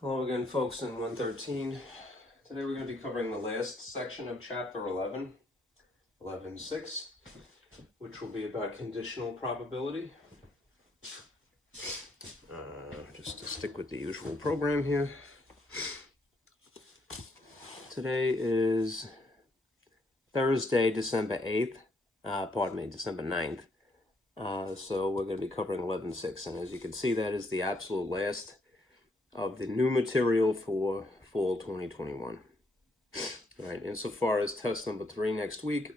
Hello again, folks, in 113. Today we're going to be covering the last section of Chapter 11, 11.6, which will be about conditional probability. Just to stick with the usual program here. Today is Thursday, December 8th, December 9th. So we're going to be covering 11.6, and as you can see, that is the absolute last of the new material for fall 2021. All right, insofar as test number 3 next week,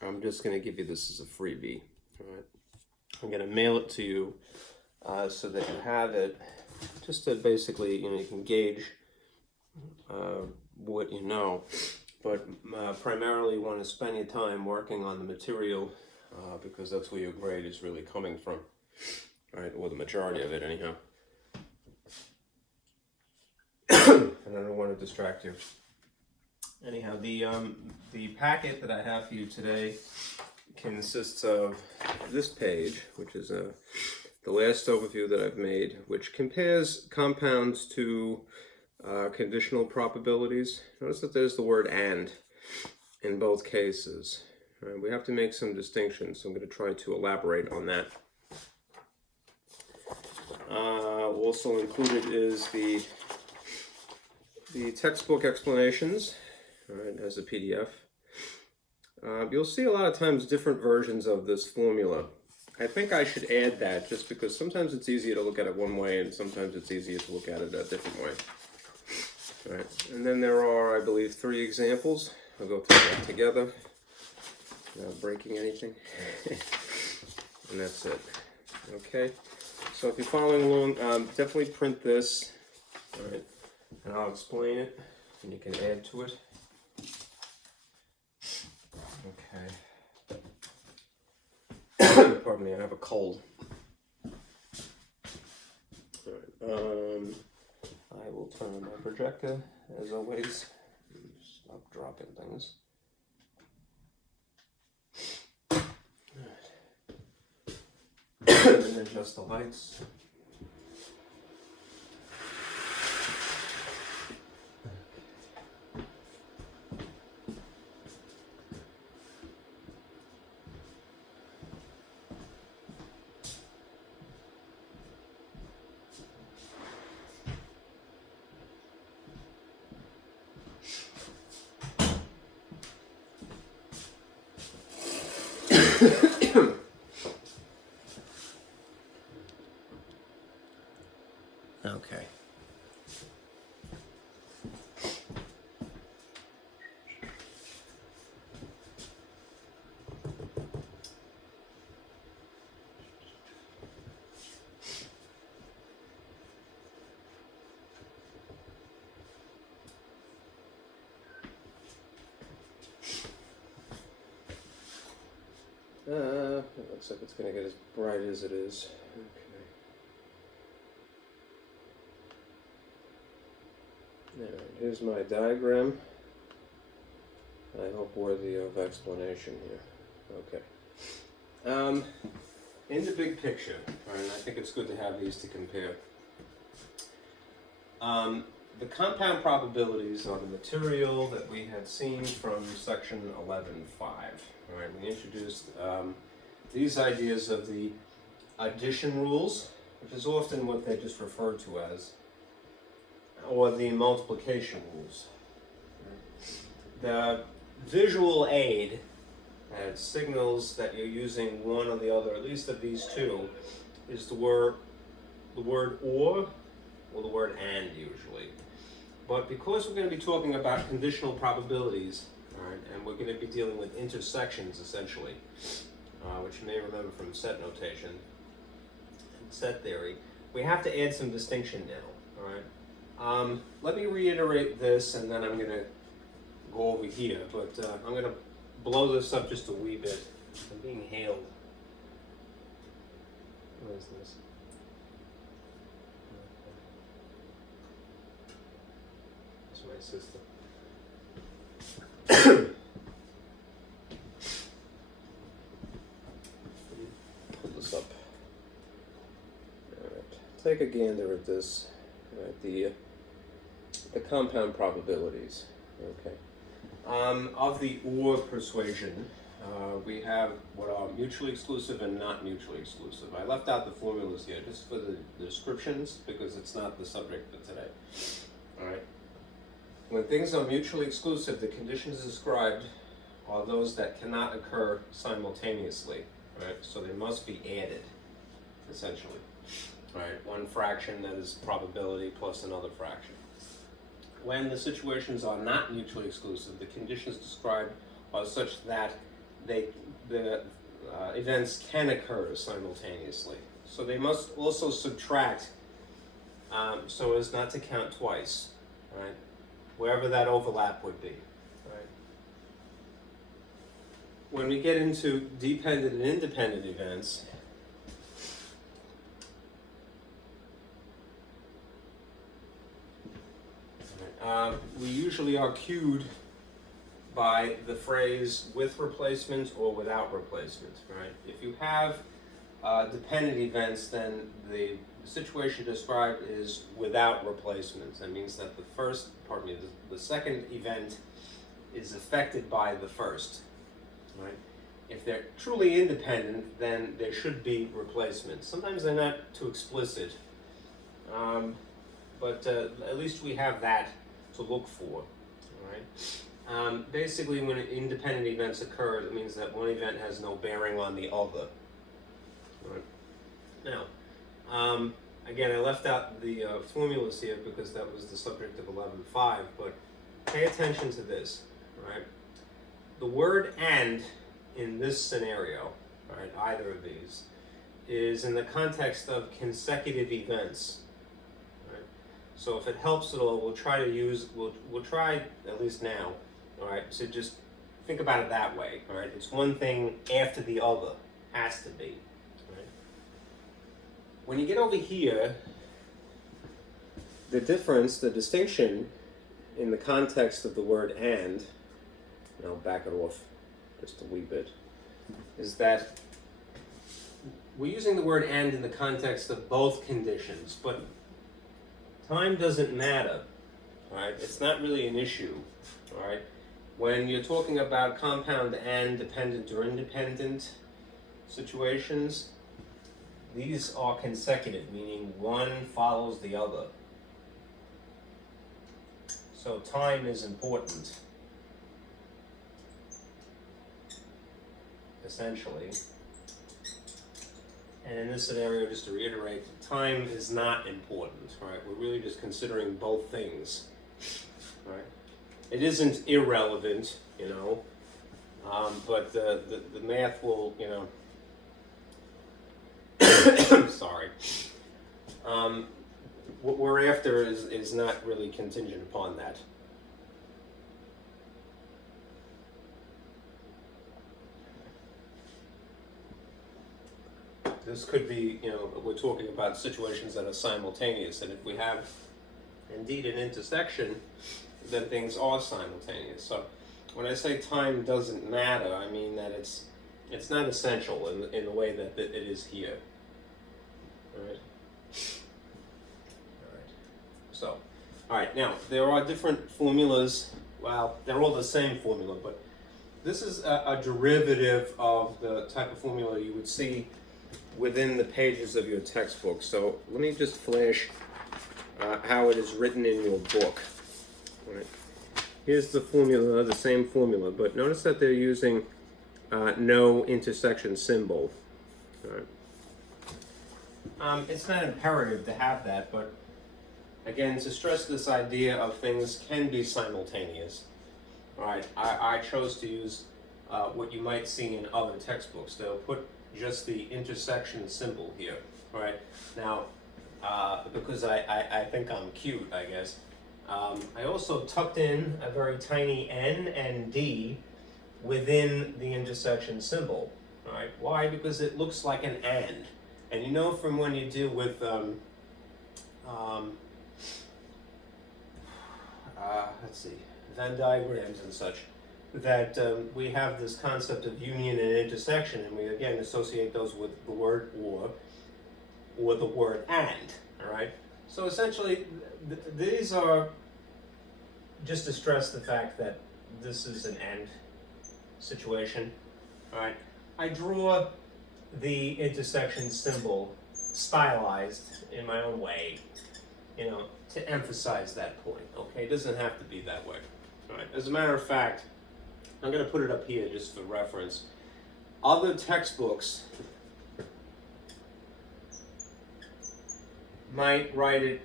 I'm just going to give you this as a freebie. All right, I'm going to mail it to you so that you have it, just to basically, you can gauge what you know, but primarily want to spend your time working on the material because that's where your grade is really coming from, all right, or the majority of it anyhow. And I don't want to distract you. Anyhow, the packet that I have for you today consists of this page, which is the last overview that I've made, which compares compounds to conditional probabilities. Notice that there's the word "and" in both cases. We have to make some distinctions, so I'm going to try to elaborate on that. Also included is the textbook explanations, all right, as a PDF. You'll see a lot of times different versions of this formula. I think I should add that just because sometimes it's easier to look at it one way and sometimes it's easier to look at it a different way. All right, and then there are, I believe, 3 examples. I'll go through that together without breaking anything. And that's it. Okay, so if you're following along, definitely print this. All right. And I'll explain it, and you can add to it. Okay. Pardon me, I have a cold. All right. I will turn on my projector, as always. Stop dropping things. All right. And then adjust the lights. Okay. It looks like it's going to get as bright as it is. Okay. Alright, here's my diagram. I hope worthy of explanation here. Okay. In the big picture, and I think it's good to have these to compare. The compound probabilities are the material that we had seen from section 11.5. All right, we introduced these ideas of the addition rules, which is often what they just refer to as, or the multiplication rules. The visual aid that signals that you're using one or the other, at least of these two, is the word or the word and usually. But because we're going to be talking about conditional probabilities, all right, and we're going to be dealing with intersections essentially, which you may remember from set notation and set theory, we have to add some distinction now. All right. Let me reiterate this, and then I'm going to go over here. But I'm going to blow this up just a wee bit. I'm being hailed. What is this? That's my sister. Pull this up. All right. Take a gander at this. All right. the compound probabilities. Okay. Of the or persuasion, we have what are mutually exclusive and not mutually exclusive. I left out the formulas here just for the descriptions because it's not the subject for today. All right. When things are mutually exclusive, the conditions described are those that cannot occur simultaneously. Right. So they must be added, essentially. All right. One fraction that is probability plus another fraction. When the situations are not mutually exclusive, the conditions described are such that the events can occur simultaneously. So they must also subtract so as not to count twice, right? Wherever that overlap would be, right? When we get into dependent and independent events, we usually are cued by the phrase with replacement or without replacement, right? If you have dependent events, then the situation described is without replacement. That means that the second event is affected by the first, right? If they're truly independent, then there should be replacement. Sometimes they're not too explicit, but at least we have that to look for, right? Basically, when independent events occur, it means that one event has no bearing on the other. Right. Now, again, I left out the formulas here because that was the subject of 11.5, but pay attention to this, right? The word "and" in this scenario, right, either of these, is in the context of consecutive events. So if it helps at all, we'll try at least now, all right, so just think about it that way, all right? It's one thing after the other, has to be, right? When you get over here, the distinction in the context of the word "and," and I'll back it off just a wee bit, is that we're using the word "and" in the context of both conditions, but time doesn't matter, all right? It's not really an issue, all right? When you're talking about compound and dependent or independent situations, these are consecutive, meaning one follows the other. So time is important, essentially. And in this scenario, just to reiterate, time is not important, right? We're really just considering both things, right? It isn't irrelevant, but the math will, sorry. What we're after is not really contingent upon that. This could be, we're talking about situations that are simultaneous, and if we have indeed an intersection, then things are simultaneous. So when I say time doesn't matter, I mean that it's not essential in the way that it is here. All right. So, all right. Now there are different formulas. Well, they're all the same formula, but this is a derivative of the type of formula you would see within the pages of your textbook. So let me just flash how it is written in your book. All right. Here's the formula, the same formula, but notice that they're using no intersection symbol. All right. It's not imperative to have that, but again, to stress this idea of things can be simultaneous, all right, I chose to use what you might see in other textbooks. They'll put just the intersection symbol here, all right? Now, because I think I'm cute, I guess, I also tucked in a very tiny N and D within the intersection symbol, all right? Why? Because it looks like an and. And you know from when you deal with, let's see, Venn diagrams and such, that we have this concept of union and intersection, and we again associate those with the word or the word and, all right? So essentially, these are just to stress the fact that this is an AND situation, all right, I draw the intersection symbol stylized in my own way, to emphasize that point, okay? It doesn't have to be that way, all right? As a matter of fact, I'm going to put it up here just for reference. Other textbooks might write it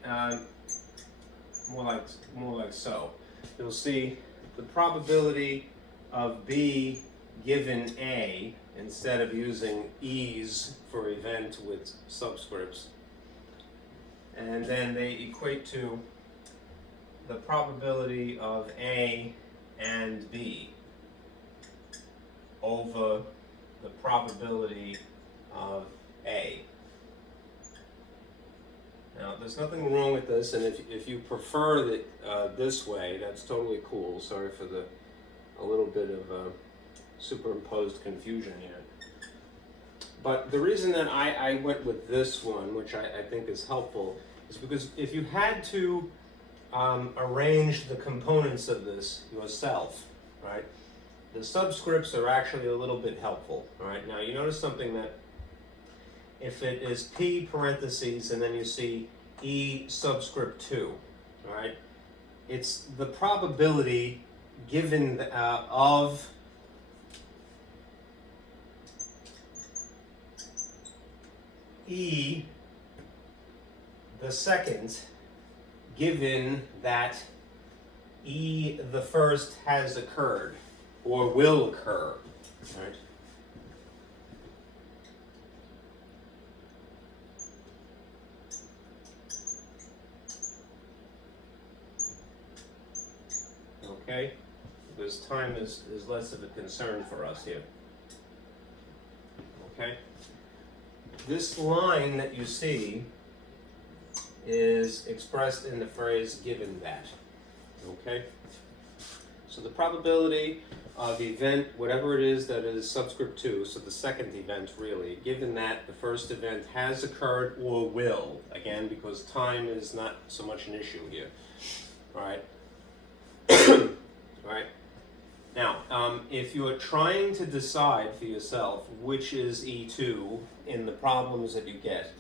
more like so. You'll see the probability of B given A, instead of using E's for event with subscripts, and then they equate to the probability of A and B over the probability of A. Now, there's nothing wrong with this, and if you prefer that this way, that's totally cool. Sorry for a little bit of superimposed confusion here. But the reason that I went with this one, which I think is helpful, is because if you had to arrange the components of this yourself, right, the subscripts are actually a little bit helpful. All right, now you notice something, that if it is P parentheses and then you see E subscript 2, all right, it's the probability given of E the second, given that E the first has occurred or will occur, right? Okay, because time is less of a concern for us here. Okay, this line that you see is expressed in the phrase given that. Okay, so the probability of event, whatever it is that is subscript 2, so the second event really, given that the first event has occurred or will, again, because time is not so much an issue here. All right. Right. Now, if you are trying to decide for yourself which is E2 in the problems that you get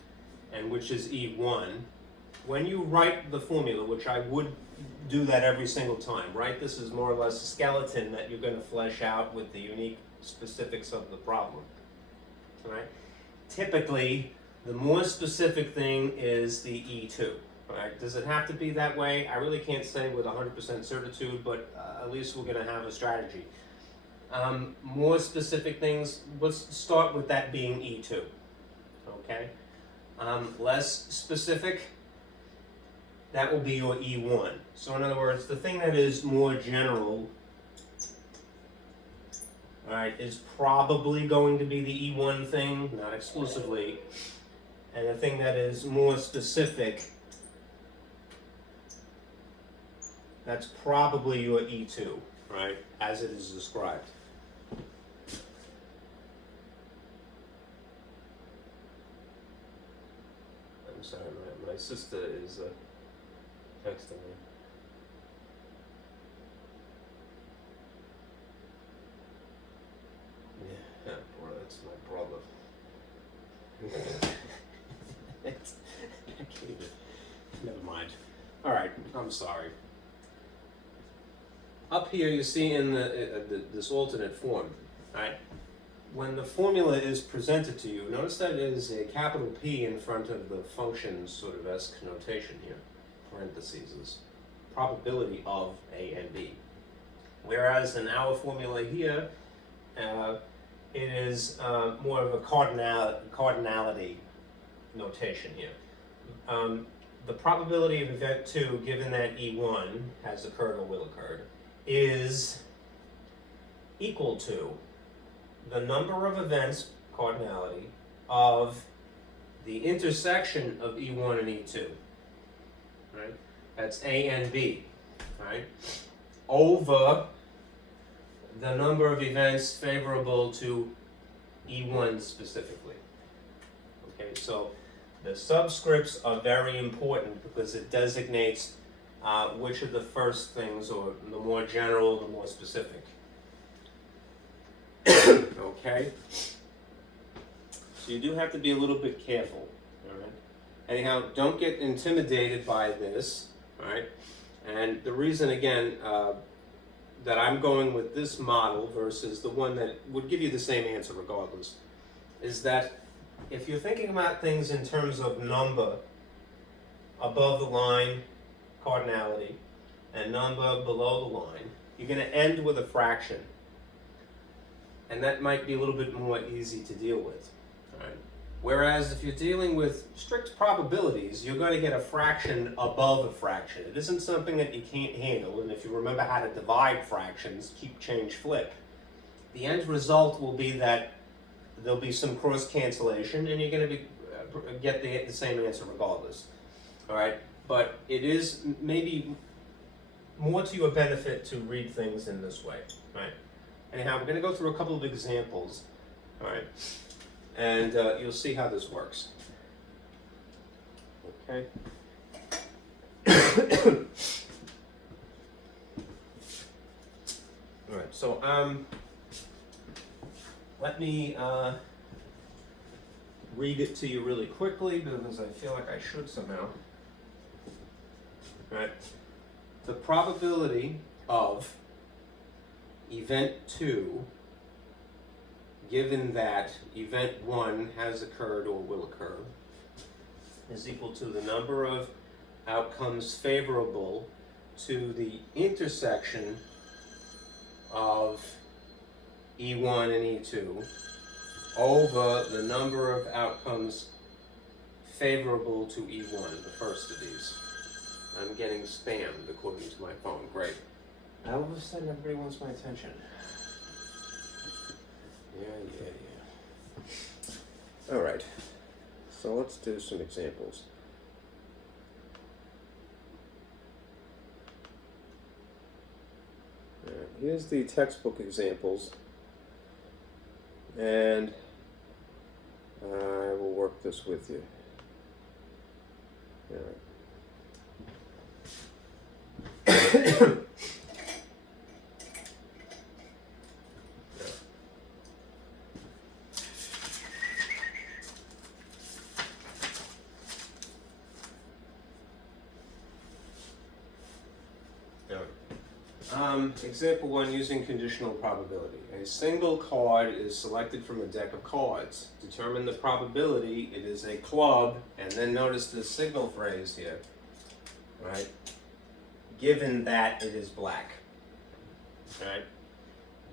and which is E1, when you write the formula, which I would do that every single time, right? This is more or less a skeleton that you're going to flesh out with the unique specifics of the problem. All right? Typically, the more specific thing is the E2. Right. Does it have to be that way? I really can't say with 100% certitude, but at least we're going to have a strategy. More specific things, let's start with that being E2. Okay? Less specific, that will be your E1. So in other words, the thing that is more general, all right, is probably going to be the E1 thing, not exclusively. And the thing that is more specific, that's probably your E2, right, as it is described. I'm sorry, my sister is texting me. Yeah, boy, that's my brother. I can't even, never mind. All right, I'm sorry. Up here you see in this alternate form, right? When the formula is presented to you, notice that is a capital P in front of the function sort of S connotation here, parentheses, is probability of A and B. Whereas in our formula here, it is more of a cardinality notation here. The probability of event 2, given that E1 has occurred or will occur, is equal to the number of events, cardinality, of the intersection of E1 and E2, right? That's A and B, right? Over the number of events favorable to E1 specifically. Okay, so the subscripts are very important because it designates which are the first things, or the more general, the more specific. Okay? So you do have to be a little bit careful, all right? Anyhow, don't get intimidated by this, all right? And the reason, again, that I'm going with this model versus the one that would give you the same answer regardless, is that if you're thinking about things in terms of number above the line, cardinality, and number below the line, you're going to end with a fraction. And that might be a little bit more easy to deal with. All right? Whereas if you're dealing with strict probabilities, you're going to get a fraction above a fraction. It isn't something that you can't handle, and if you remember how to divide fractions, keep, change, flip, the end result will be that there'll be some cross cancellation, and you're going to get the same answer regardless. All right? But it is maybe more to your benefit to read things in this way, right? Anyhow, we're going to go through a couple of examples, all right? And you'll see how this works. Okay. All right. So let me read it to you really quickly because I feel like I should somehow. All right. The probability of event 2, given that event 1 has occurred or will occur, is equal to the number of outcomes favorable to the intersection of E1 and E2 over the number of outcomes favorable to E1, the first of these. I'm getting spammed according to my phone. Great. All of a sudden, everybody wants my attention. Yeah. All right. So let's do some examples. All right, here's the textbook examples, and I will work this with you. All right. Example 1, using conditional probability. A single card is selected from a deck of cards. Determine the probability it is a club, and then notice the signal phrase here, right? Given that it is black, right?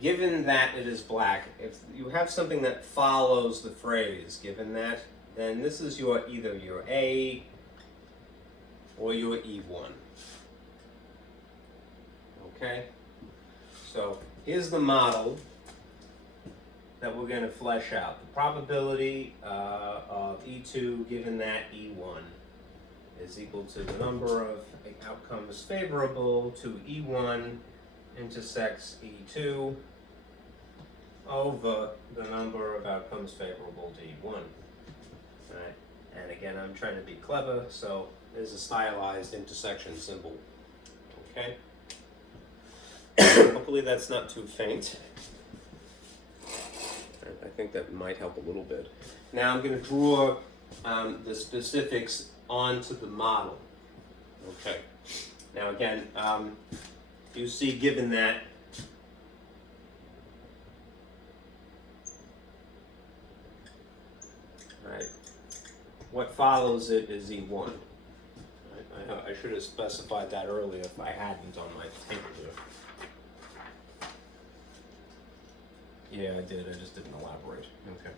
Given that it is black, if you have something that follows the phrase, given that, then this is either your A or your E1. Okay? So here's the model that we're going to flesh out. The probability of E2 given that E1 is equal to the number of outcomes favorable to E1 intersects E2 over the number of outcomes favorable to E1. All right? And again, I'm trying to be clever, so there's a stylized intersection symbol. Okay? Hopefully that's not too faint. I think that might help a little bit. Now I'm going to draw the specifics onto the model. Okay. Now again, you see given that right, what follows it is E1. Right? I should have specified that earlier if I hadn't on my paper here. Yeah, I did. I just didn't elaborate. Okay.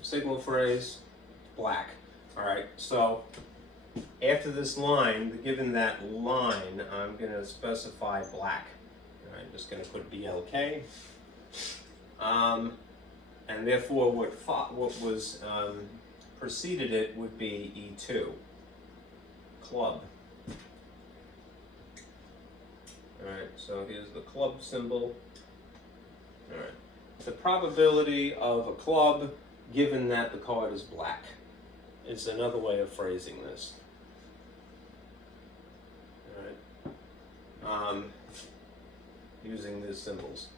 Signal phrase, black. All right. So after this line, given that line, I'm going to specify black. All right. I'm just going to put BLK. And therefore, what was preceded it would be E2, club. Alright, so here's the club symbol. Alright. The probability of a club given that the card is black. is another way of phrasing this. All right. Using these symbols.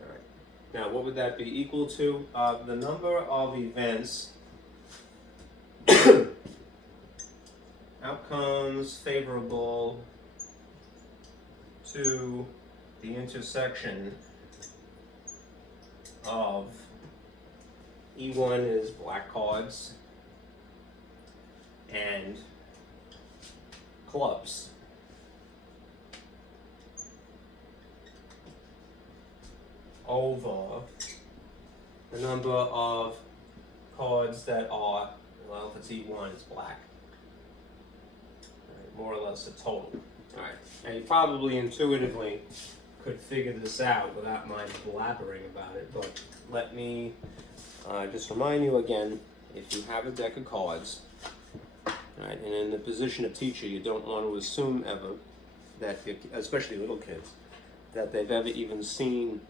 All right. Now, what would that be equal to? The number of events, outcomes favorable to the intersection of E1 is black cards and clubs. Over the number of cards that are, well, if it's E1, it's black. Right, more or less the total. All right. Now, you probably intuitively could figure this out without my blabbering about it, but let me just remind you again, if you have a deck of cards, right, and in the position of teacher, you don't want to assume ever that, especially little kids, that they've ever even seen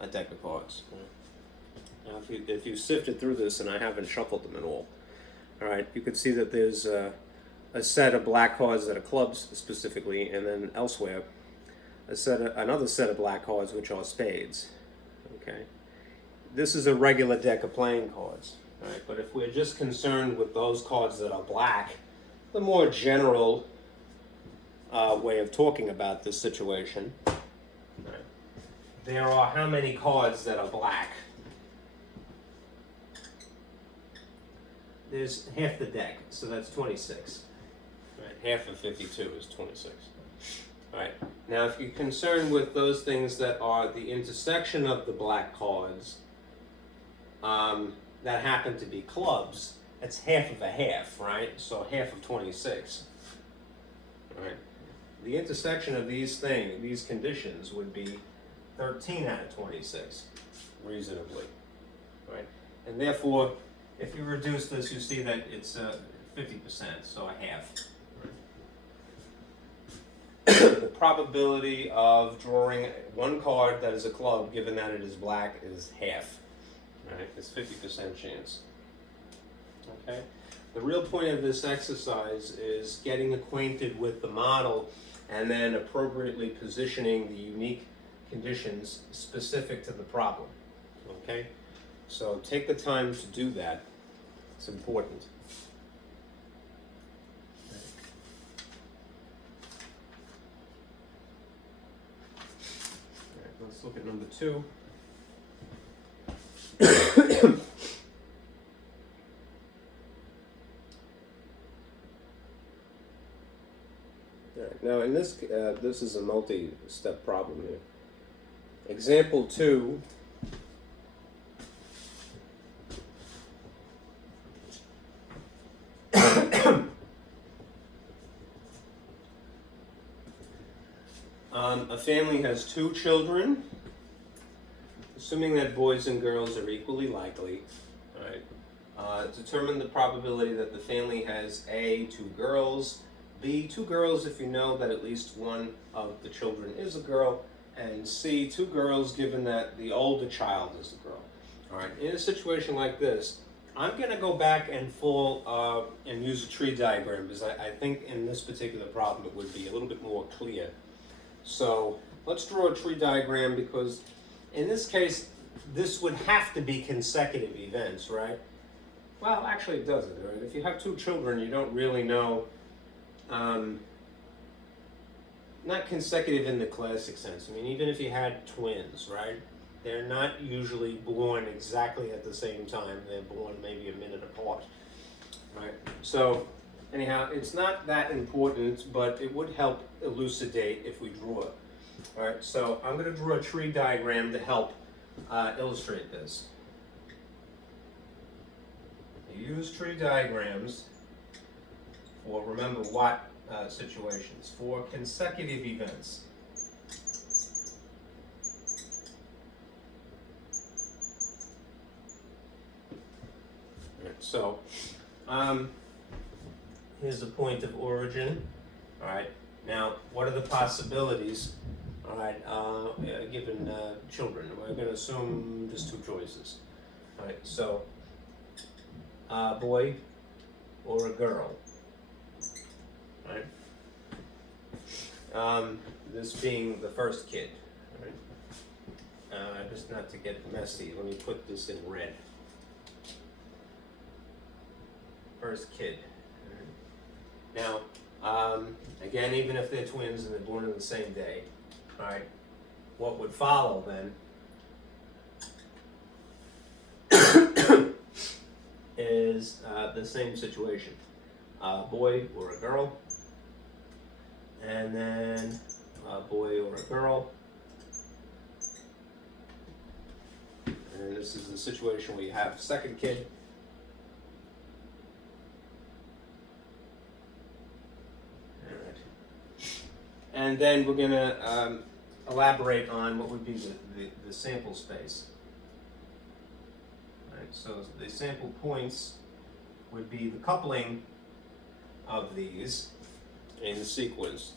a deck of cards. Now, if you sifted through this, and I haven't shuffled them at all right, you can see that there's a set of black cards that are clubs specifically, and then elsewhere, another set of black cards which are spades. Okay, this is a regular deck of playing cards. All right, but if we're just concerned with those cards that are black, the more general way of talking about this situation. There are how many cards that are black? There's half the deck, so that's 26. Right, half of 52 is 26. All right. Now, if you're concerned with those things that are the intersection of the black cards, that happen to be clubs, that's half of a half, right? So half of 26. All right. The intersection of these conditions would be 13 out of 26, reasonably, right? And therefore, if you reduce this, you see that it's 50%, so a half. Right? The probability of drawing one card that is a club, given that it is black, is half. Right? It's 50% chance. Okay. The real point of this exercise is getting acquainted with the model and then appropriately positioning the unique conditions specific to the problem. Okay? So take the time to do that. It's important. All right, let's look at number 2. All right, now in this is a multi-step problem here. Example 2, a family has 2 children, assuming that boys and girls are equally likely. Right? Determine the probability that the family has A, 2 girls, B, 2 girls if you know that at least one of the children is a girl, and C, 2 girls given that the older child is a girl. All right, in a situation like this, I'm going to go back and and use a tree diagram because I think in this particular problem it would be a little bit more clear. So let's draw a tree diagram because in this case, this would have to be consecutive events, right? Well, actually it doesn't. Right? If you have 2 children, you don't really know, not consecutive in the classic sense. I mean, even if you had twins, right? They're not usually born exactly at the same time. They're born maybe a minute apart, right? So anyhow, it's not that important, but it would help elucidate if we draw it. All right, so I'm going to draw a tree diagram to help illustrate this. You use tree diagrams for, remember what situations? For consecutive events. So, here's a point of origin. All right. Now, what are the possibilities? All right. Given children, we're going to assume just 2 choices. All right. So, a boy or a girl. Right? This being the first kid. Right? Just not to get messy, let me put this in red. First kid. Right? Now, again, even if they're twins and they're born on the same day, right? What would follow then is the same situation. A boy or a girl, and then a boy or a girl. And this is the situation where you have a second kid. All right. And then we're going to elaborate on what would be the sample space. All right, so the sample points would be the coupling of these in the sequence.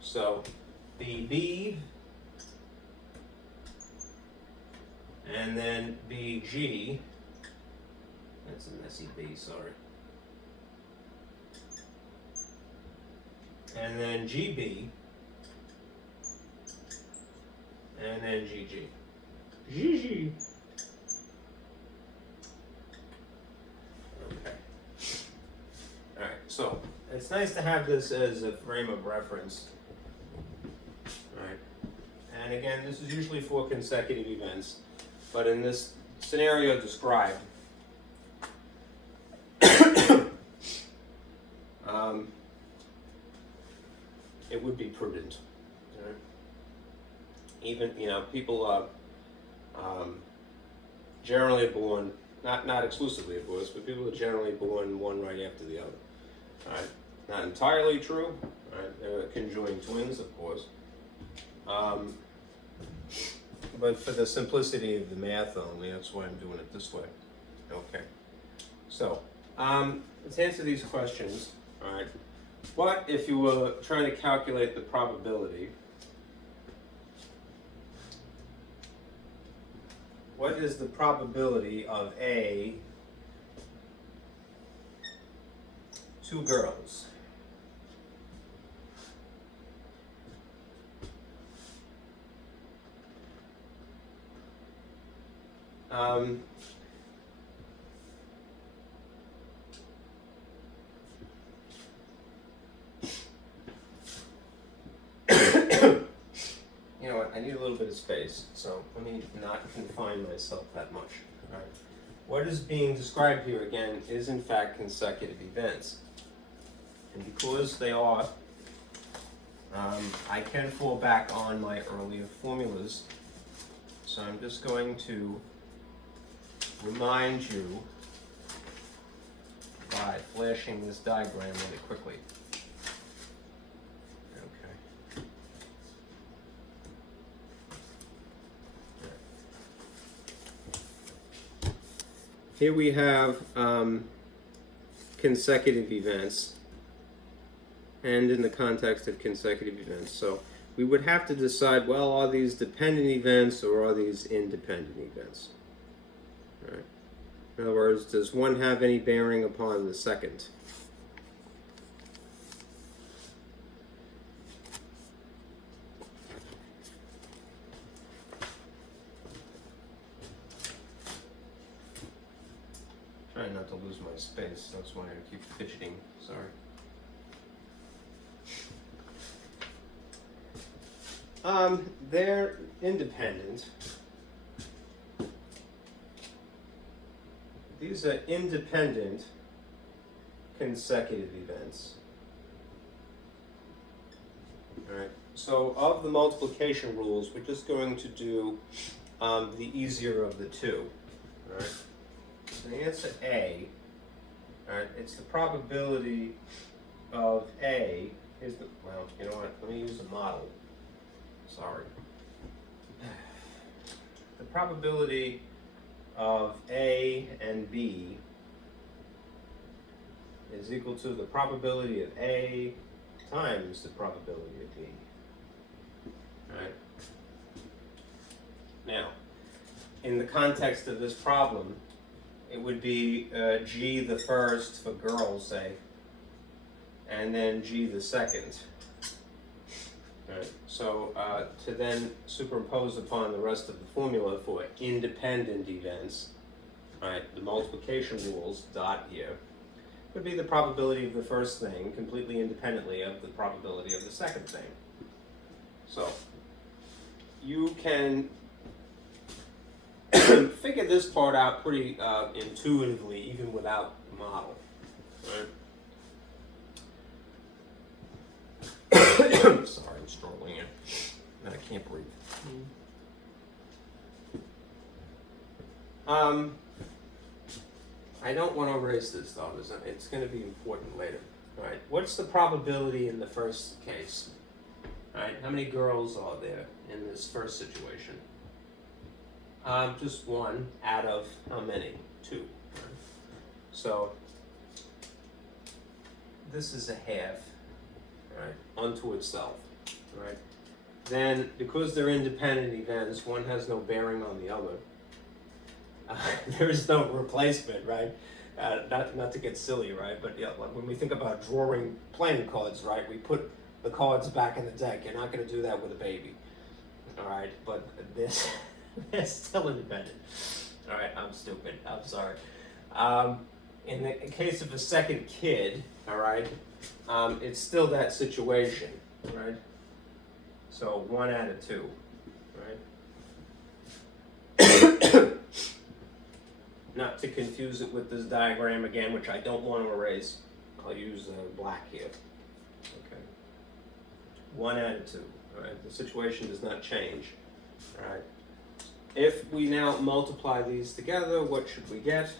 So BB, and then BG, that's a messy B, sorry. And then GB, and then GG. GG. Okay. Alright, so it's nice to have this as a frame of reference. Alright. And again, this is usually for consecutive events, but in this scenario described, it would be prudent. Right? Even, people generally born, not exclusively of course, but people are generally born one right after the other. Right? Not entirely true. Right? They're conjoined twins, of course. But for the simplicity of the math only, that's why I'm doing it this way. Okay. So, let's answer these questions. All right. What if you were trying to calculate the probability? What is the probability of A, two girls? You know what, I need a little bit of space, so let me not confine myself that much. All right. What is being described here, again, is in fact consecutive events. And because they are, I can fall back on my earlier formulas. So I'm just going to remind you by flashing this diagram really quickly. Okay. Here we have consecutive events, and in the context of consecutive events. So we would have to decide, well, are these dependent events or are these independent events? All right. In other words, does one have any bearing upon the second? Trying not to lose my space, that's why I keep fidgeting, sorry. They're independent. These are independent consecutive events. All right. So of the multiplication rules, we're just going to do the easier of the two. All right. So the answer A. All right. It's the probability of A. Is the, well, you know what? Let me use a model. Sorry. The probability of A and B is equal to the probability of A times the probability of B. Right? Now, in the context of this problem, it would be G the first for girls, say, and then G the second. Right. So to then superimpose upon the rest of the formula for independent events, right, the multiplication rules, dot here, would be the probability of the first thing completely independently of the probability of the second thing. So you can figure this part out pretty intuitively, even without the model. Right? Sorry, I'm struggling here. I can't breathe. I don't want to erase this though. It's going to be important later. All right. What's the probability in the first case? All right. How many girls are there in this first situation? Just one out of how many? Two. Right? So this is a half. Right, unto itself, right? Then, because they're independent events, one has no bearing on the other. There is no replacement, right? Not to get silly, right? But yeah, like when we think about drawing playing cards, right? We put the cards back in the deck. You're not going to do that with a baby, all right? But they're still independent. All right, I'm stupid. I'm sorry. In the case of a second kid, all right, it's still that situation, right? So 1 out of 2, right? Not to confuse it with this diagram again, which I don't want to erase. I'll use black here. Okay. 1 out of 2, all right? The situation does not change, all right? If we now multiply these together, what should we get?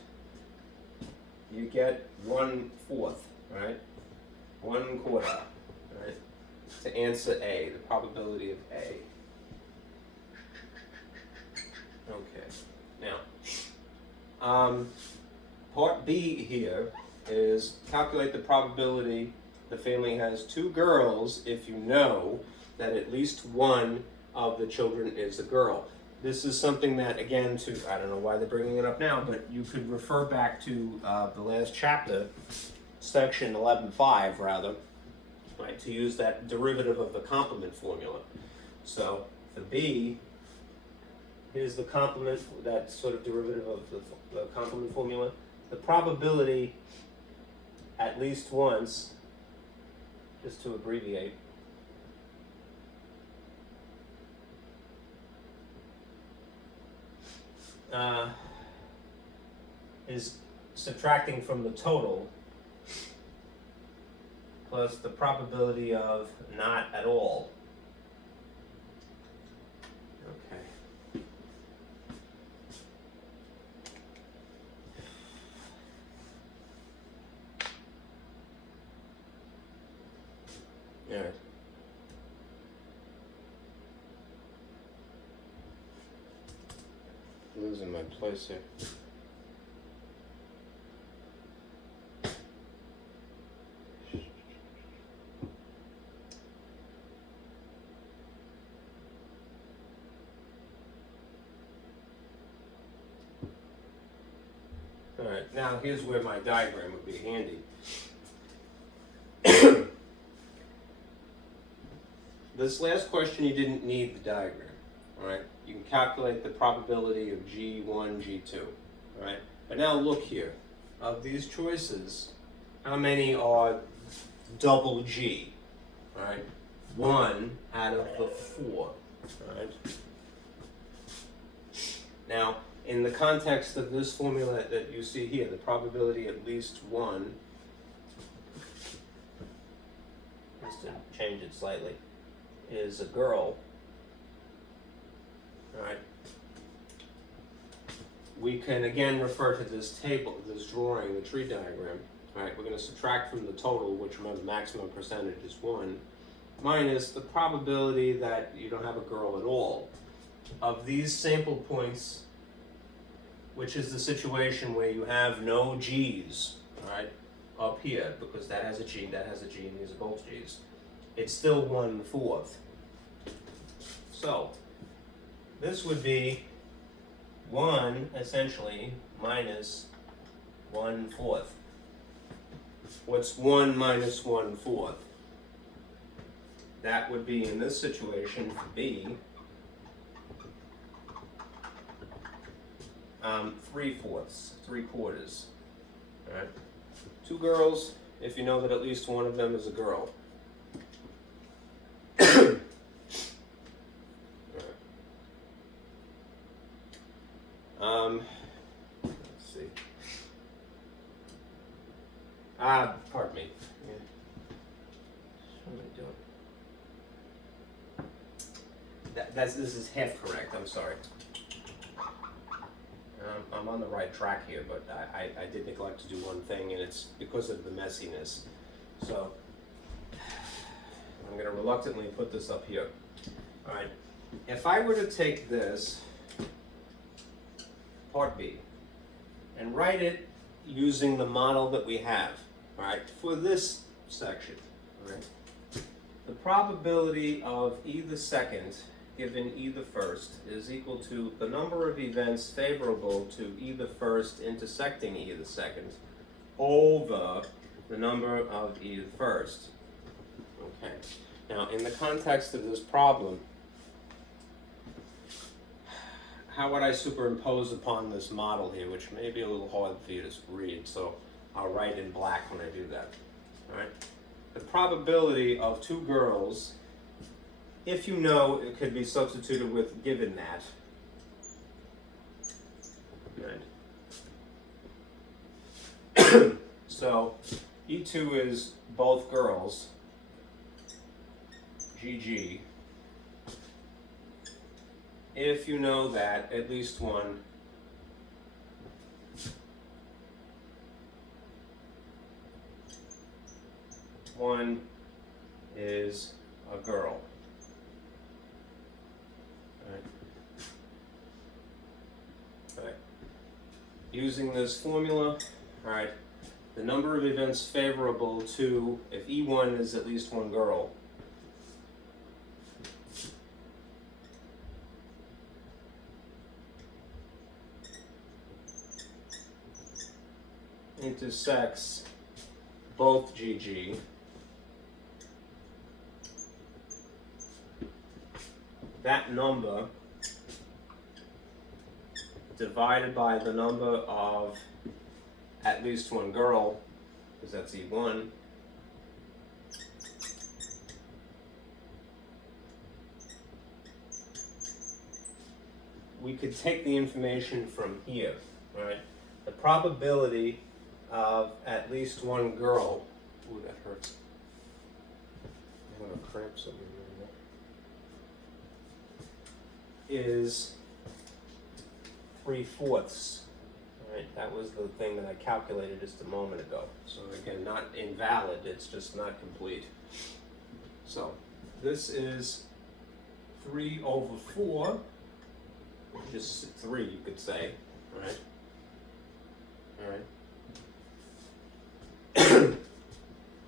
You get 1/4, right? 1/4, right? To answer A, the probability of A. Okay, now, part B here is calculate the probability the family has 2 girls if you know that at least one of the children is a girl. This is something that, again, I don't know why they're bringing it up now, but you could refer back to the last chapter, section 11.5 rather, right, to use that derivative of the complement formula. So for B, here's the complement, that sort of derivative of the complement formula. The probability at least once, just to abbreviate, is subtracting from the total plus the probability of not at all. Okay. All right. Losing my place here. All right, now here's where my diagram would be handy. This last question, you didn't need the diagram, all right? You can calculate the probability of G1, G2, all right? But now look here. Of these choices, how many are double G, all right? 1 out of the 4, all right? Now, in the context of this formula that you see here, the probability at least 1, just to change it slightly, is a girl. All right. We can again refer to this table, this drawing, the tree diagram. All right, we're going to subtract from the total, which remember the maximum percentage is 1, minus the probability that you don't have a girl at all. Of these sample points, which is the situation where you have no G's, all right, up here, because that has a G, that has a G, and these are both G's. It's still 1/4. So, this would be 1, essentially, minus 1/4. What's 1 minus 1/4? That would be, in this situation, for B, 3/4, 3/4. All right. Two girls, if you know that at least one of them is a girl. Let's see. Pardon me. Yeah. What am I doing? This is half correct. I'm sorry. I'm on the right track here, but I did neglect to do one thing, and it's because of the messiness. So I'm going to reluctantly put this up here. All right. If I were to take this part B and write it using the model that we have, all right, for this section, all right, the probability of E the second given E the first is equal to the number of events favorable to E the first intersecting E the second over the number of E the first. Okay. Now, in the context of this problem, how would I superimpose upon this model here, which may be a little hard for you to read, so I'll write in black when I do that. All right. The probability of two girls, if you know, it could be substituted with given that. Right. So E2 is both girls, GG, if you know that at least one is a girl. All right. Using this formula, all right, the number of events favorable to, if E1 is at least one girl, intersects both GG, that number divided by the number of at least one girl, because that's E1, we could take the information from here, right? The probability of at least one girl, ooh, that hurts. I'm gonna cramp something right there, is 3/4. All right, that was the thing that I calculated just a moment ago. So again, not invalid, it's just not complete. So this is 3/4, which is 3, you could say, right? All right.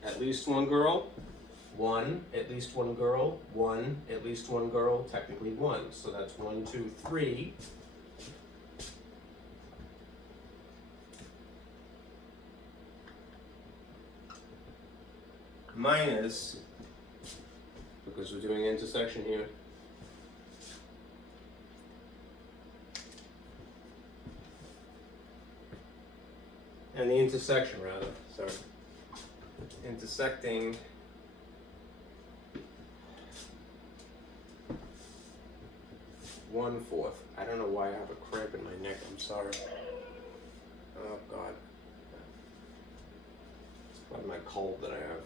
At least one girl, 1, at least one girl, 1, at least one girl, technically 1. So that's 1, 2, 3. Minus, because we're doing intersection here, and the intersection rather, sorry. Intersecting one-fourth. I don't know why I have a cramp in my neck, I'm sorry. Oh God. It's probably my cold that I have.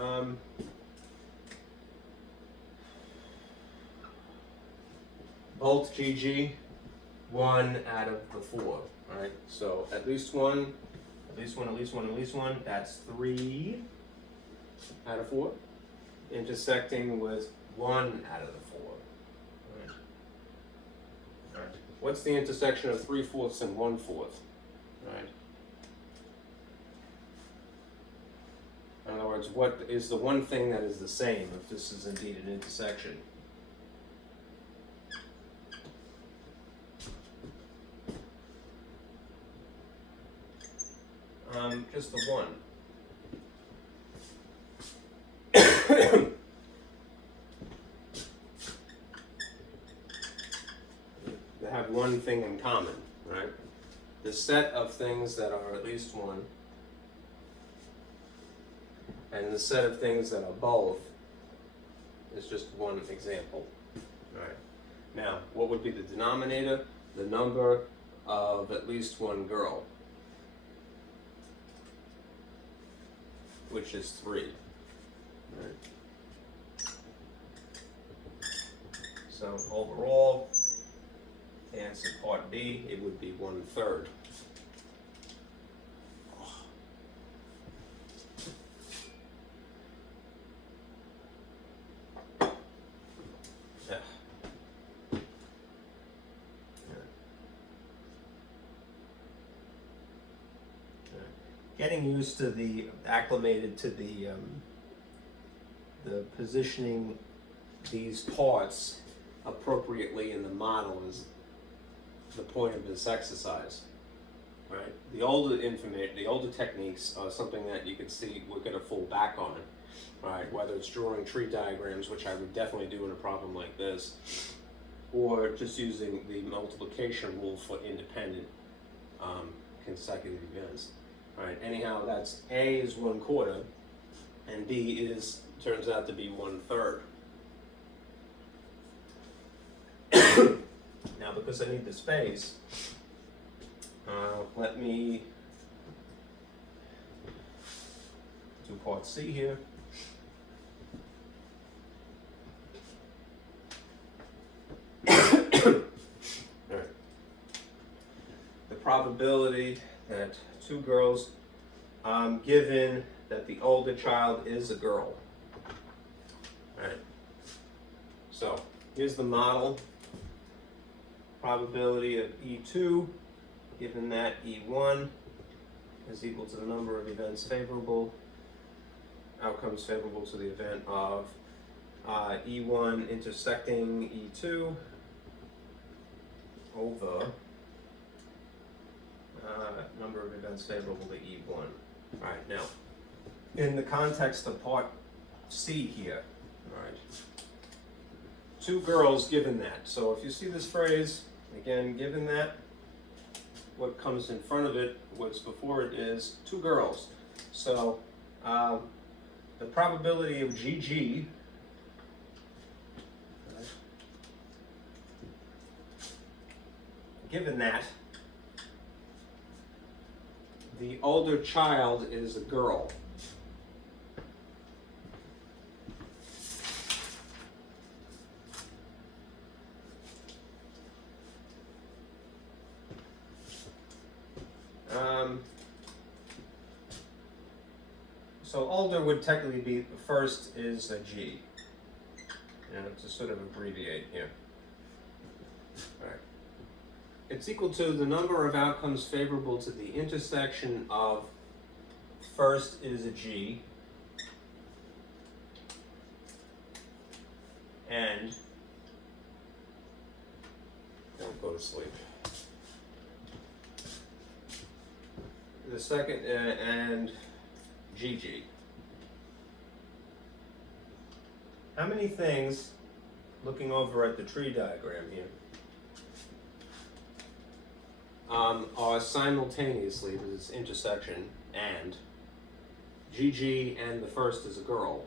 Alright, both GG, 1 out of the 4. Alright, so at least one, at least one, at least one, at least one, that's 3 out of 4. Intersecting with 1 out of the 4. Alright. Alright. What's the intersection of 3/4 and 1/4? Alright. In other words, what is the one thing that is the same if this is indeed an intersection? Just the one. They have one thing in common, right? The set of things that are at least one, and the set of things that are both is just one example. All right. Now, what would be the denominator? The number of at least one girl, which is 3. Right. So overall, to answer part B, it would be 1/3. Getting used to acclimated to the positioning these parts appropriately in the model is the point of this exercise, right? The older techniques are something that you can see we're going to fall back on, right? Whether it's drawing tree diagrams, which I would definitely do in a problem like this, or just using the multiplication rule for independent consecutive events. All right. Anyhow, that's A is 1/4, and B turns out to be 1/3. Now, because I need the space, let me do part C here. All right. The probability that 2 girls, given that the older child is a girl. All right. So here's the model. Probability of E2, given that E1 is equal to the number of events favorable, outcomes favorable to the event of E1 intersecting E2 over number of events favorable to E1. All right, now, in the context of part C here, all right, 2 girls given that. So if you see this phrase, again, given that, what comes in front of it, what's before it is 2 girls. So the probability of GG, given that the older child is a girl. So older would technically be, first is a G. To sort of abbreviate here. All right. It's equal to the number of outcomes favorable to the intersection of first is a G and don't go to sleep. The second and GG. How many things, looking over at the tree diagram here, are simultaneously, this intersection, and GG and the first is a girl?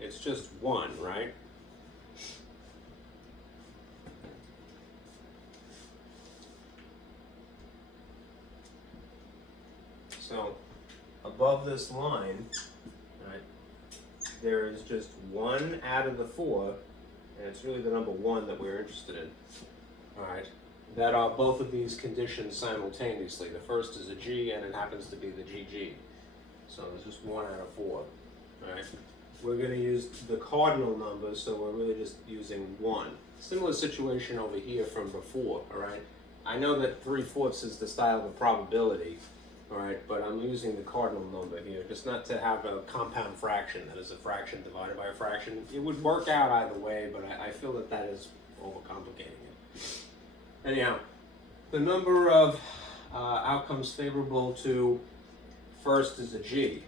It's just one, right? So above this line, right, there is just 1 out of the 4, and it's really the number 1 that we're interested in. All right, that are both of these conditions simultaneously. The first is a G, and it happens to be the GG. So there's just 1 out of 4. All right, we're going to use the cardinal numbers, so we're really just using 1. Similar situation over here from before. All right, I know that 3/4 is the style of a probability. All right, but I'm using the cardinal number here, just not to have a compound fraction that is a fraction divided by a fraction. It would work out either way, but I feel that that is overcomplicating it. Anyhow, the number of outcomes favorable to first is a G.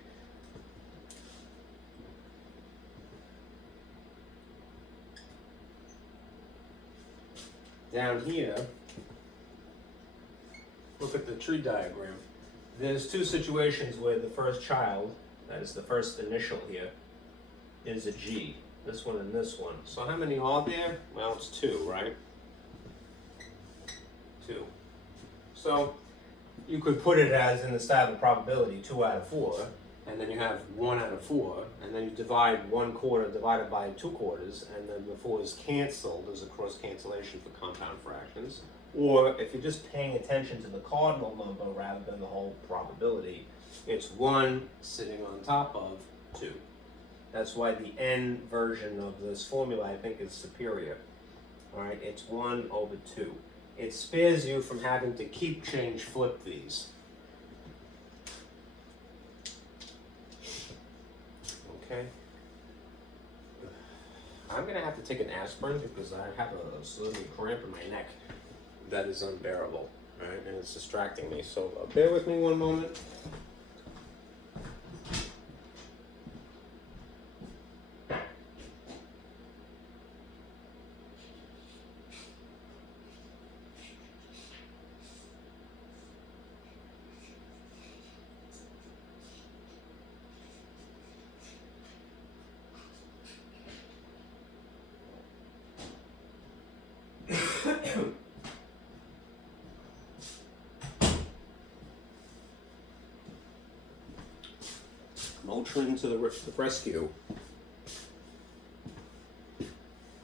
Down here, look at the tree diagram. There's two situations where the first child, that is the first initial here, is a G. This one and this one. So how many are there? Well, it's 2, right? 2. So you could put it as in the style of probability, 2 out of 4, and then you have 1 out of 4, and then you divide 1/4 divided by 2/4, and then the 4 is canceled. There's a cross cancellation for compound fractions. Or if you're just paying attention to the cardinal number rather than the whole probability, it's 1 sitting on top of 2. That's why the n version of this formula, I think, is superior. All right, it's 1 over 2. It spares you from having to keep change flip these. Okay. I'm going to have to take an aspirin because I have a sudden cramp in my neck that is unbearable, right? And it's distracting me. So bear with me one moment. Motrin to the rescue.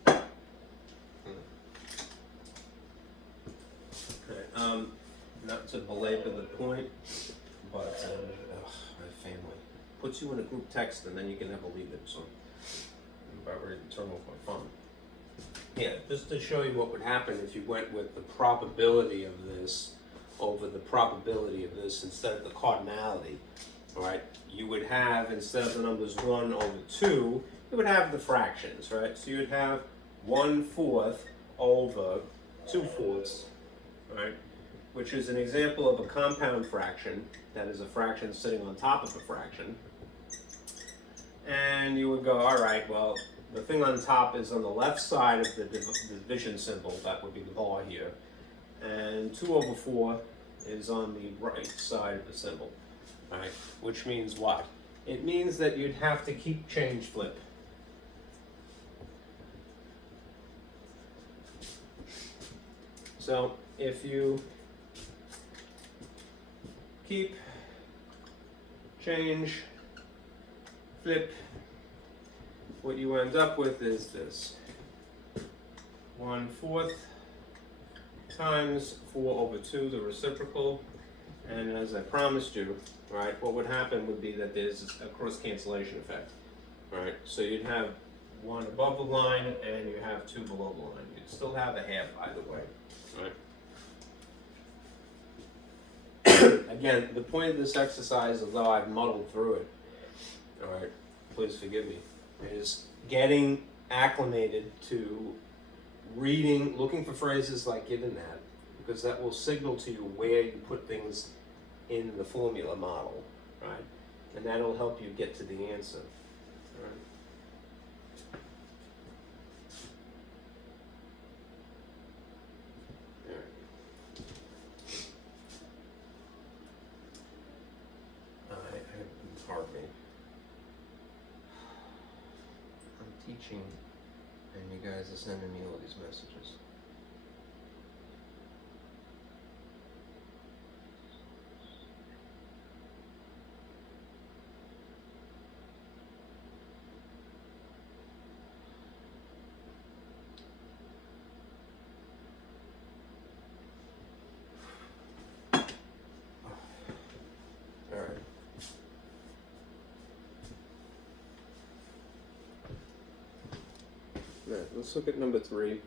Okay, not to belabor the point, but my family puts you in a group text and then you can never leave it. So I'm about ready to turn off my phone. Yeah, just to show you what would happen if you went with the probability of this over the probability of this instead of the cardinality. All right, you would have, instead of the numbers 1 over 2, you would have the fractions, right? So you would have 1/4 over 2/4, right? Which is an example of a compound fraction, that is a fraction sitting on top of a fraction. And you would go, all right, well, the thing on top is on the left side of the division symbol, that would be the bar here. And 2 over 4 is on the right side of the symbol. Right, which means what? It means that you'd have to keep change flip. So if you keep change flip, what you end up with is this. 1/4 times 4 over 2, the reciprocal. And as I promised you, right, what would happen would be that there's a cross cancellation effect, right? So you'd have 1 above the line and you have 2 below the line. You'd still have a half either way, right? Again, the point of this exercise, although I've muddled through it, all right, please forgive me, is getting acclimated to reading, looking for phrases like given that, because that will signal to you where you put things in the formula model, right? And that'll help you get to the answer, right? Pardon me. I'm teaching, and you guys are sending me all these messages. Let's look at number 3,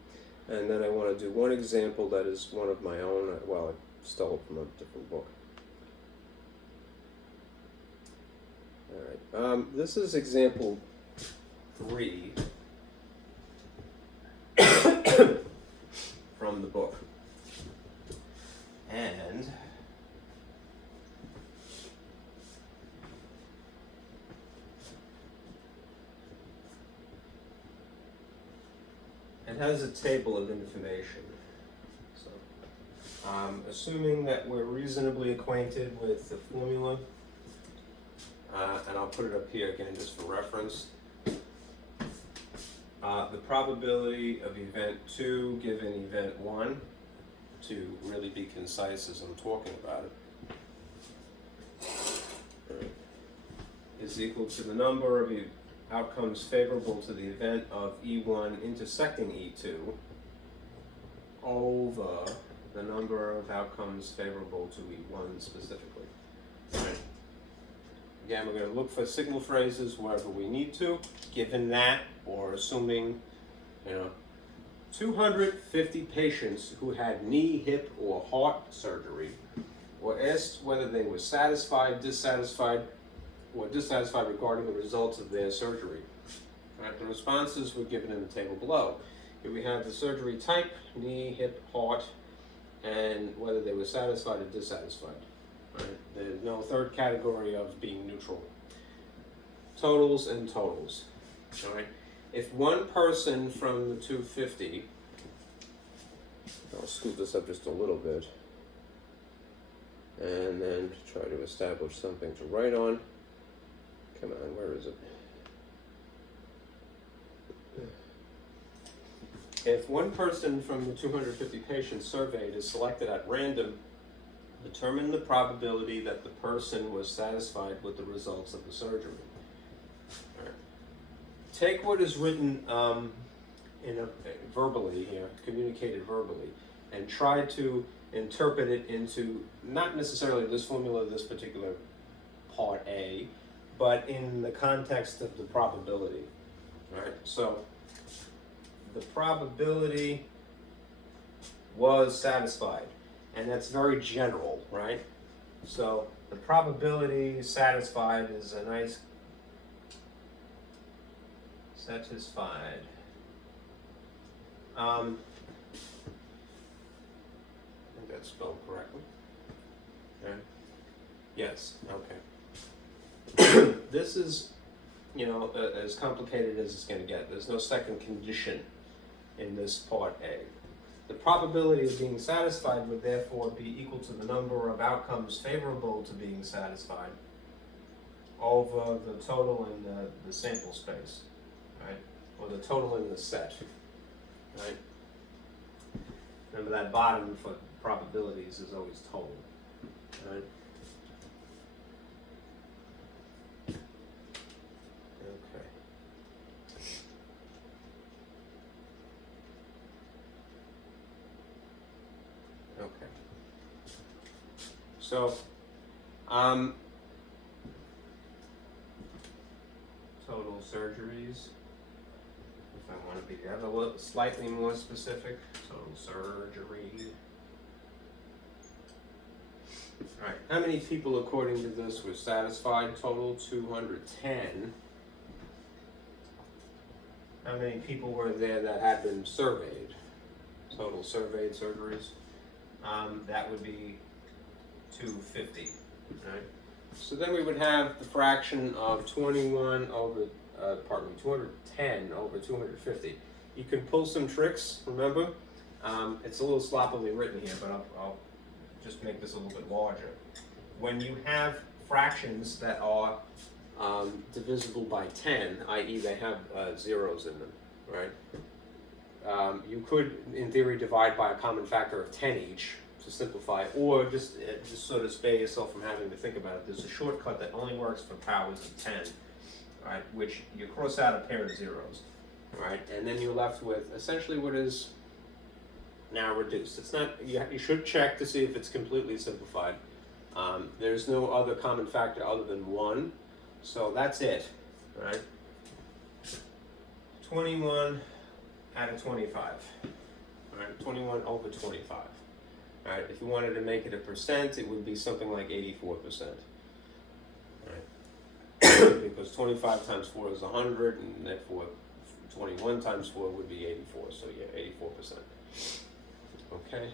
and then I want to do one example that is one of my own. Well, I stole it from a different book. All right, this is example 3 from the book, and it has a table of information. So, assuming that we're reasonably acquainted with the formula, and I'll put it up here again just for reference. The probability of event 2 given event 1, to really be concise as I'm talking about it, is equal to the number of outcomes favorable to the event of E1 intersecting E2 over the number of outcomes favorable to E1 specifically. Right. Again, we're going to look for signal phrases wherever we need to, given that, or assuming, 250 patients who had knee, hip, or heart surgery were asked whether they were satisfied, dissatisfied, or dissatisfied regarding the results of their surgery. Right, the responses were given in the table below. Here we have the surgery type, knee, hip, heart, and whether they were satisfied or dissatisfied. Right? There's no third category of being neutral. Totals and totals. All right. If one person from the 250, I'll scoot this up just a little bit, and then try to establish something to write on. Come on, where is it? If one person from the 250 patients surveyed is selected at random, determine the probability that the person was satisfied with the results of the surgery. All right. Take what is written verbally here, communicated verbally, and try to interpret it into not necessarily this formula, this particular part A, but in the context of the probability. All right. So the probability was satisfied. And that's very general, right? So the probability satisfied is a nice satisfied. I think that's spelled correctly. Okay. Yes. Okay. This is, as complicated as it's going to get. There's no second condition in this part A. The probability of being satisfied would therefore be equal to the number of outcomes favorable to being satisfied over the total in the sample space, right? Or the total in the set, right? Remember that bottom for probabilities is always total, right? So, total surgeries, if I want to be a little slightly more specific, total surgery. All right, how many people according to this were satisfied? Total 210. How many people were there that had been surveyed? Total surveyed surgeries? That would be 250, right? So then we would have the fraction of 21 over, 210 over 250. You can pull some tricks, remember? It's a little sloppily written here, but I'll just make this a little bit larger. When you have fractions that are divisible by 10, i.e. they have zeros in them, right? You could, in theory, divide by a common factor of 10 each, to simplify, or just sort of spare yourself from having to think about it. There's a shortcut that only works for powers of 10, right? Which you cross out a pair of zeros, right? And then you're left with essentially what is now reduced. It's not. You should check to see if it's completely simplified. There's no other common factor other than 1, so that's it, right? 21 out of 25, right? 21 over 25. All right, if you wanted to make it a percent, it would be something like 84%. Right? Because 25 times 4 is 100, and therefore 21 times 4 would be 84. So yeah, 84%. Okay.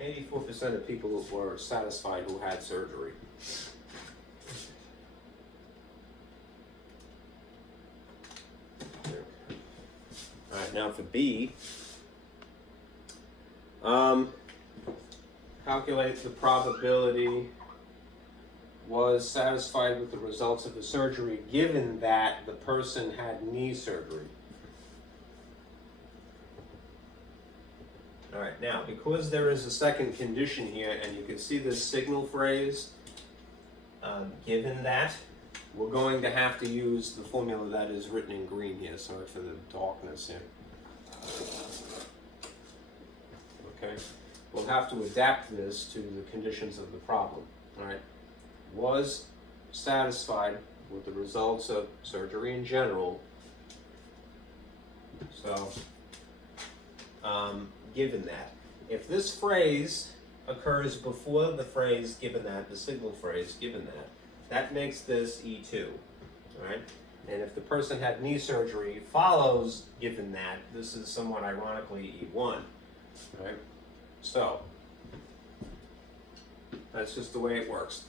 84% of people were satisfied who had surgery. for B, calculate the probability was satisfied with the results of the surgery given that the person had knee surgery. All right, now, because there is a second condition here, and you can see this signal phrase, given that, we're going to have to use the formula that is written in green here. Sorry for the darkness here. Okay, we'll have to adapt this to the conditions of the problem. All right, was satisfied with the results of surgery in general. So, given that, if this phrase occurs before the phrase given that, the signal phrase given that, that makes this E2, all right? And if the person had knee surgery follows given that, this is somewhat ironically E1, all right? So, that's just the way it works,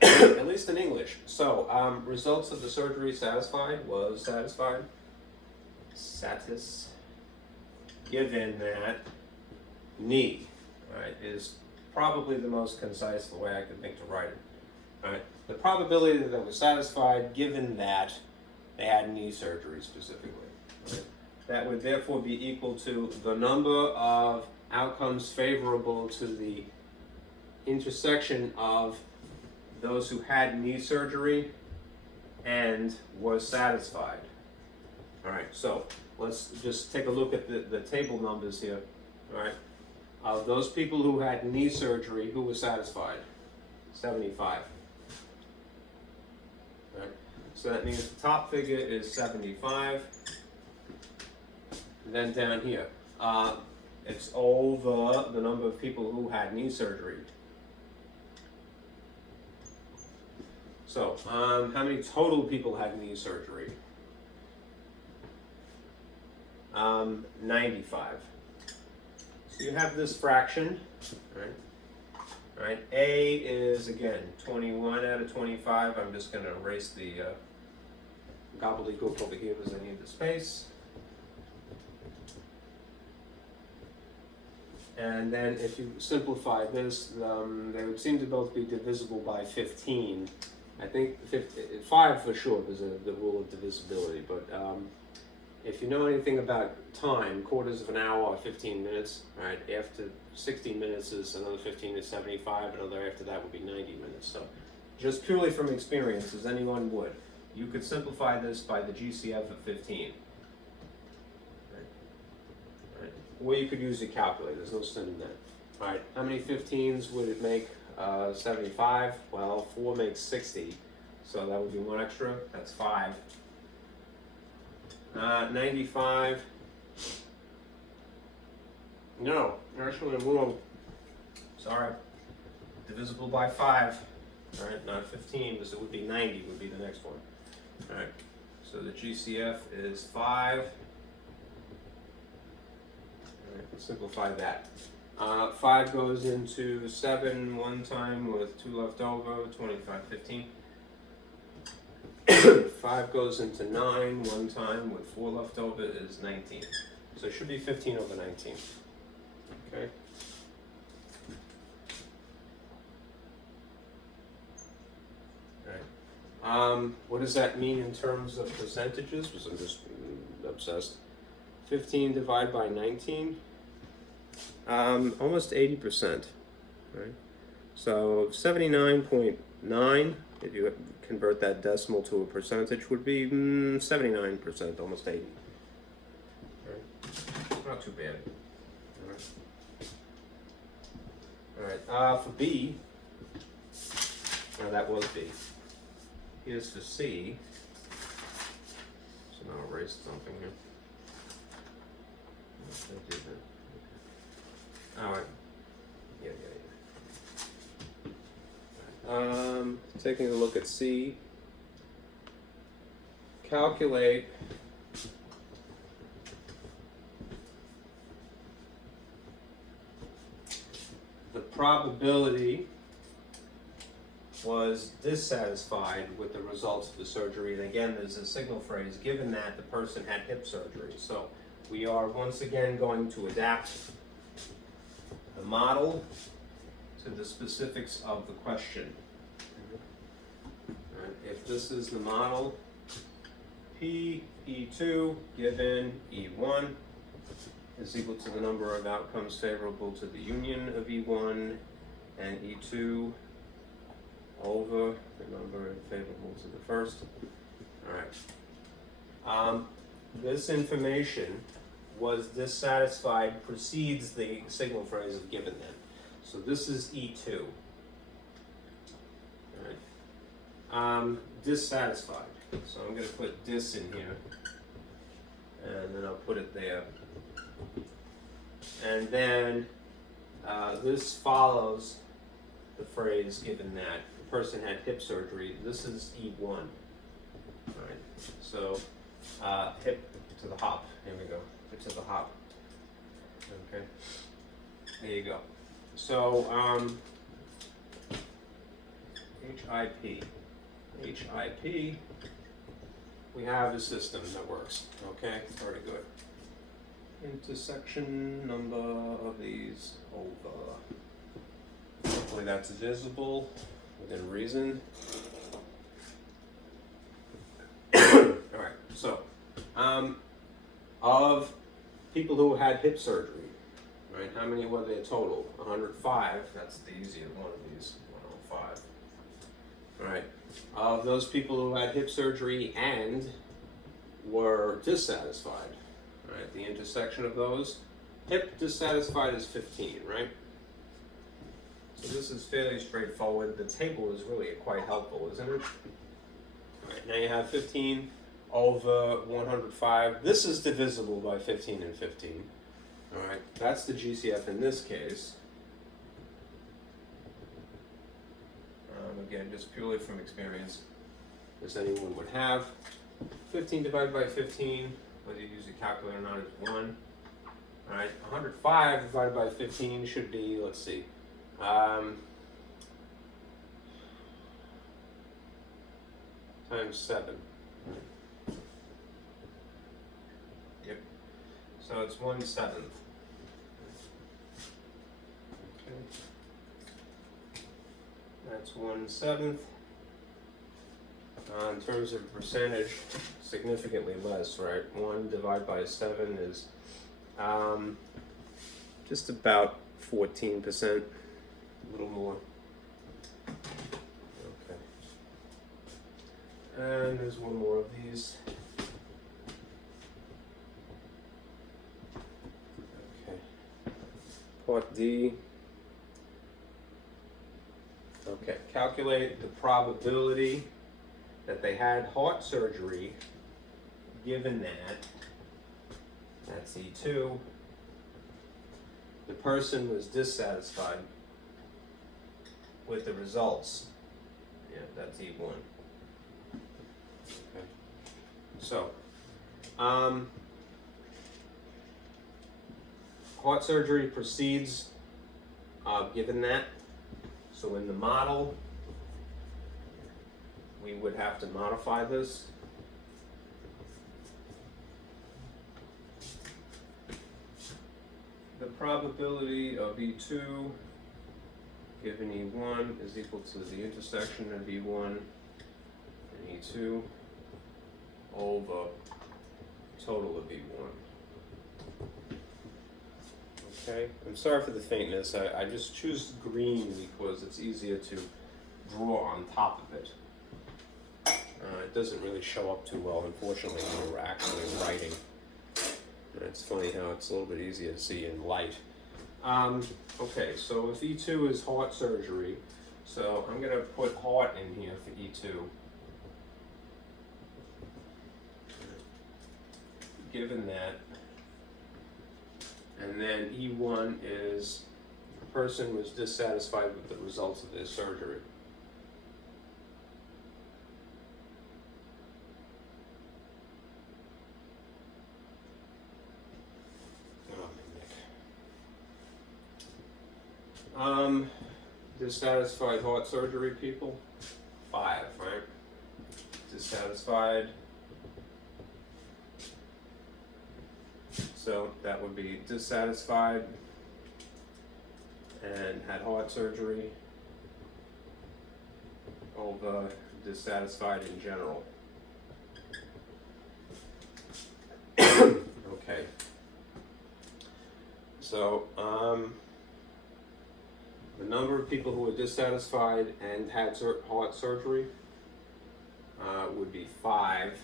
at least in English. So, results of the surgery satisfied, was satisfied, given that knee, all right, is probably the most concise the way I could think to write it. All right, the probability that it was satisfied given that they had knee surgery specifically. Right? That would therefore be equal to the number of outcomes favorable to the intersection of those who had knee surgery and were satisfied. All right, so let's just take a look at the table numbers here. All right, of those people who had knee surgery, who were satisfied? 75. All right, so that means the top figure is 75. And then down here, it's over the number of people who had knee surgery. So, how many total people had knee surgery? 95. So you have this fraction, right? Right. A is again 21 out of 25. I'm just going to erase the gobbledygook over here because I need the space. And then if you simplify this, they would seem to both be divisible by 15. I think 5 for sure because of the rule of divisibility, but if you know anything about time, quarters of an hour or 15 minutes, right? After 60 minutes is another 15 is 75, another after that would be 90 minutes. So just purely from experience, as anyone would, you could simplify this by the GCF of 15. Right? Or you could use a calculator, there's no sin in that. All right, how many 15s would it make 75? Well, 4 makes 60, so that would be 1 extra, that's 5. 95. No, actually I'm wrong. Sorry. Divisible by 5. Alright, not 15, because it would be 90 would be the next one. Alright, so the GCF is 5. Alright, let's simplify that. 5 goes into 7 one time with 2 left over, 25, 15. 5 goes into 9 one time with 4 left over is 19. So it should be 15 over 19. Okay. All right. What does that mean in terms of percentages? Because I'm just obsessed. 15 divided by 19. Almost 80%. Right. So 79.9. If you convert that decimal to a percentage, would be 79%, almost 80. Right. Not too bad. All right. For B, that was B. Here's for C. So now I'll erase something here. All right. Yeah. Taking a look at C, calculate the probability was dissatisfied with the results of the surgery. And again, there's a signal phrase, given that the person had hip surgery. So we are once again going to adapt the model to the specifics of the question. Alright, if this is the model, P E2 given E1 is equal to the number of outcomes favorable to the union of E1 and E2 over the number favorable to the first. Alright. This information was dissatisfied precedes the signal phrase of given then. So this is E2. Alright. Dissatisfied. So I'm going to put dis in here, and then I'll put it there. And then this follows the phrase given that the person had hip surgery. This is E1. All right. So hip to the hop. Here we go. Hip to the hop. Okay. There you go. So HIP. HIP. We have a system that works. Okay. Very good. Intersection number of these over. Hopefully that's visible within reason. Alright, so of people who had hip surgery, right, how many were there total? 105, that's the easier one of these, 105. Alright, of those people who had hip surgery and were dissatisfied, right, the intersection of those, hip dissatisfied is 15, right? So this is fairly straightforward. The table is really quite helpful, isn't it? All right, now you have 15 over 105. This is divisible by 15 and 15. All right, that's the GCF in this case. Again, just purely from experience, as anyone would have. 15 divided by 15, whether you use a calculator or not, is 1. All right, 105 divided by 15 should be, let's see, times 7. Yep. So it's 1/7. Okay. That's 1/7. In terms of percentage, significantly less, right? 1 divided by 7 is just about 14%, a little more. Okay. And there's one more of these. Okay. Part D. Okay, calculate the probability that they had heart surgery given that, that's E2, the person was dissatisfied with the results. Yeah, that's E1. Okay. So, heart surgery precedes given that. So in the model, we would have to modify this. The probability of E2 given E1 is equal to the intersection of E1 and E2 over total of E1. Okay, I'm sorry for the faintness. I just choose green because it's easier to draw on top of it. It doesn't really show up too well, unfortunately, when we're actually writing. It's funny how it's a little bit easier to see in light. Okay, so if E2 is heart surgery, so I'm going to put heart in here for E2. Given that, and then E1 is the person was dissatisfied with the results of their surgery. Dissatisfied heart surgery people, 5, right? Dissatisfied. So that would be dissatisfied and had heart surgery over dissatisfied in general. Okay. So, the number of people who were dissatisfied and had heart surgery would be 5.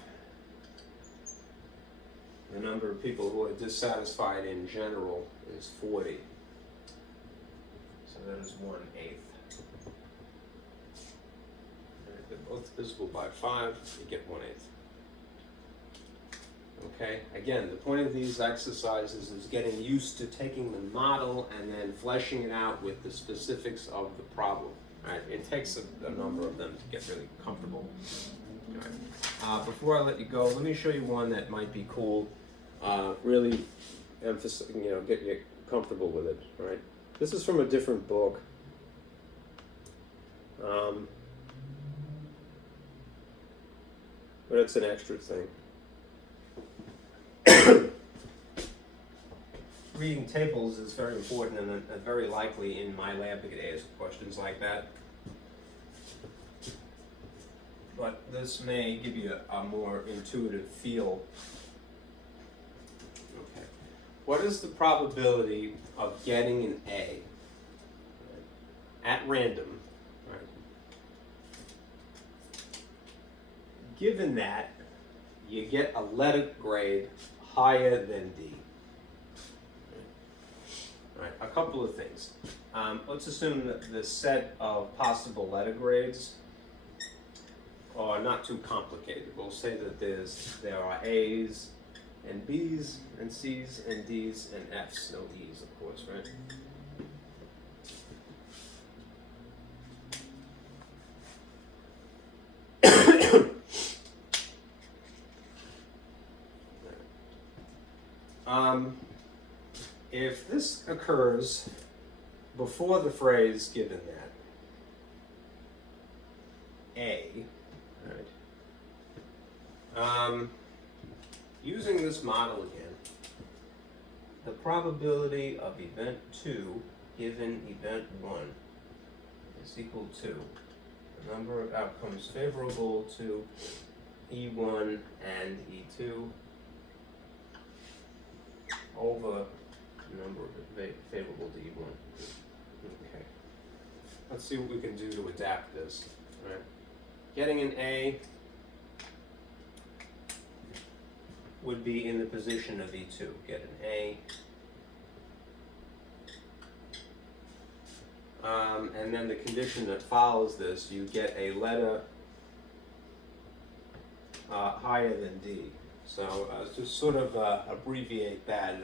The number of people who are dissatisfied in general is 40. So that is 1/8. If they're both divisible by 5, you get 1/8. Okay, again, the point of these exercises is getting used to taking the model and then fleshing it out with the specifics of the problem. Right? It takes a number of them to get really comfortable. Right. Before I let you go, let me show you one that might be cool. Really emphasize, get you comfortable with it. Right? This is from a different book. But it's an extra thing. Reading tables is very important and very likely in my lab to get asked questions like that. But this may give you a more intuitive feel. Okay. What is the probability of getting an A at random, right? Given that you get a letter grade higher than D? Right, a couple of things. Let's assume that the set of possible letter grades are not too complicated. We'll say that there are A's and B's and C's and D's and F's, no E's of course, right? If this occurs before the phrase given that, A, right? Using this model again, the probability of event 2 given event 1 is equal to the number of outcomes favorable to E1 and E2 over the number of favorable to E1. Okay. Let's see what we can do to adapt this. All right. Getting an A would be in the position of E2. Get an A. And then the condition that follows this, you get a letter higher than D. So to sort of abbreviate that,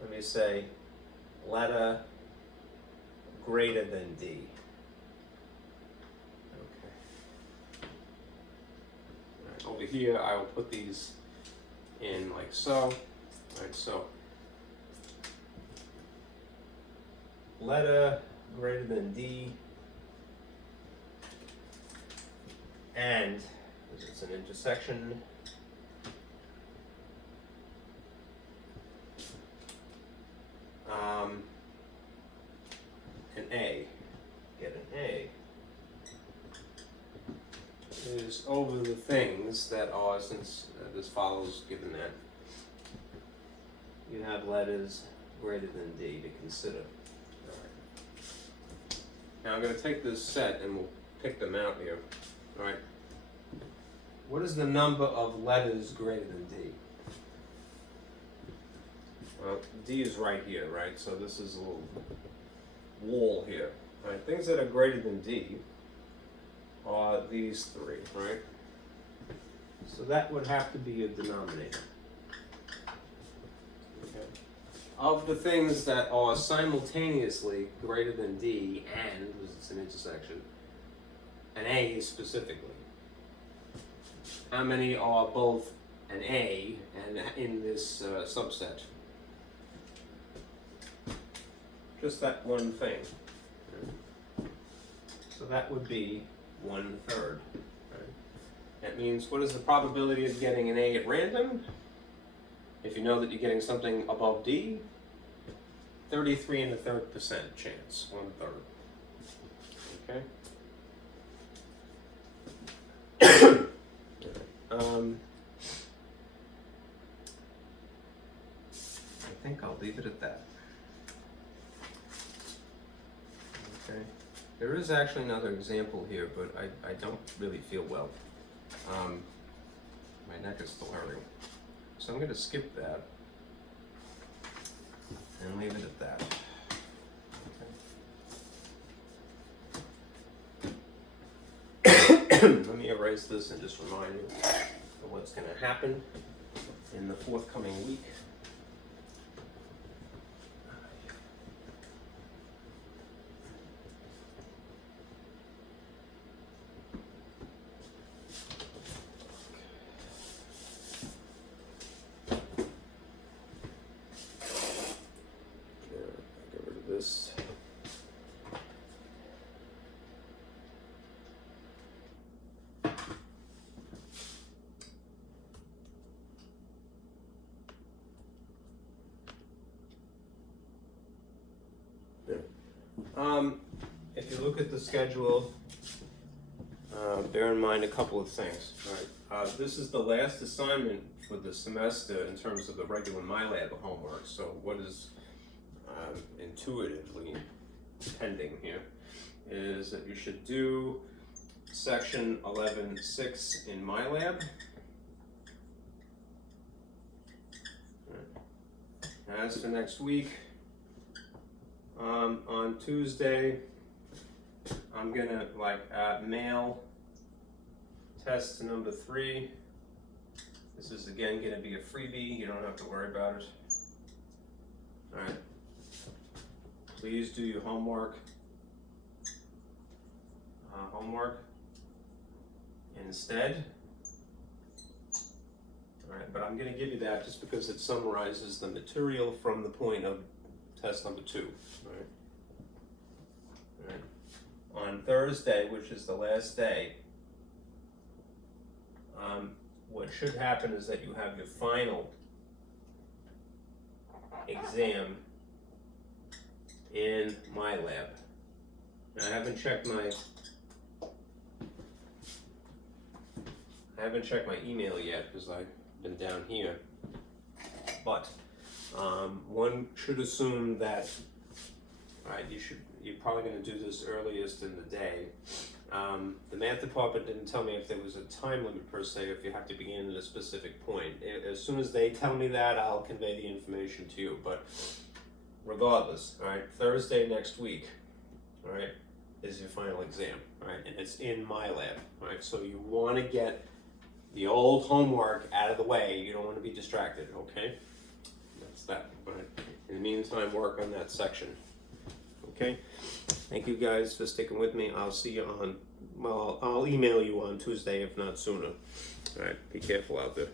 let me say letter greater than D. Okay. All right, over here, I will put these in like so. All right, so letter greater than D, and because it's an intersection, an A, get an A, is over the things that are, since this follows given that you have letters greater than D to consider. All right. Now I'm going to take this set and we'll pick them out here. All right. What is the number of letters greater than D? Well, D is right here, right? So this is a little wall here. Right? Things that are greater than D are these 3, right? So that would have to be a denominator. Okay. Of the things that are simultaneously greater than D and, because it's an intersection, an A specifically, how many are both an A and in this subset? Just that one thing. So that would be 1/3. Right? That means, what is the probability of getting an A at random? If you know that you're getting something above D, 33 1/3% chance, 1/3. Okay. I think I'll leave it at that. Okay. There is actually another example here, but I don't really feel well. My neck is still hurting. So I'm going to skip that and leave it at that. Okay. Let me erase this and just remind you of what's going to happen in the forthcoming week. Get rid of this. If you look at the schedule, bear in mind a couple of things. Right? This is the last assignment for the semester in terms of the regular MyLab homework. So what is intuitively pending here is that you should do section 11.6 in MyLab. Right. As for next week, on Tuesday, I'm gonna mail test number 3. This is again gonna be a freebie. You don't have to worry about it. All right. Please do your homework. Instead. All right, but I'm gonna give you that just because it summarizes the material from the point of test number 2. Right. Right. On Thursday, which is the last day, what should happen is that you have your final exam in MyLab. Now, I haven't checked my email yet because I've been down here, but one should assume that you're probably going to do this earliest in the day. The math department didn't tell me if there was a time limit per se, if you have to begin at a specific point. As soon as they tell me that, I'll convey the information to you. But regardless, all right, Thursday next week, all right, is your final exam, all right, and it's in MyLab, all right. So you want to get the old homework out of the way. You don't want to be distracted, okay? That's that. All right. In the meantime, work on that section. Okay, thank you guys for sticking with me. I'll see you I'll email you on Tuesday, if not sooner. All right, be careful out there.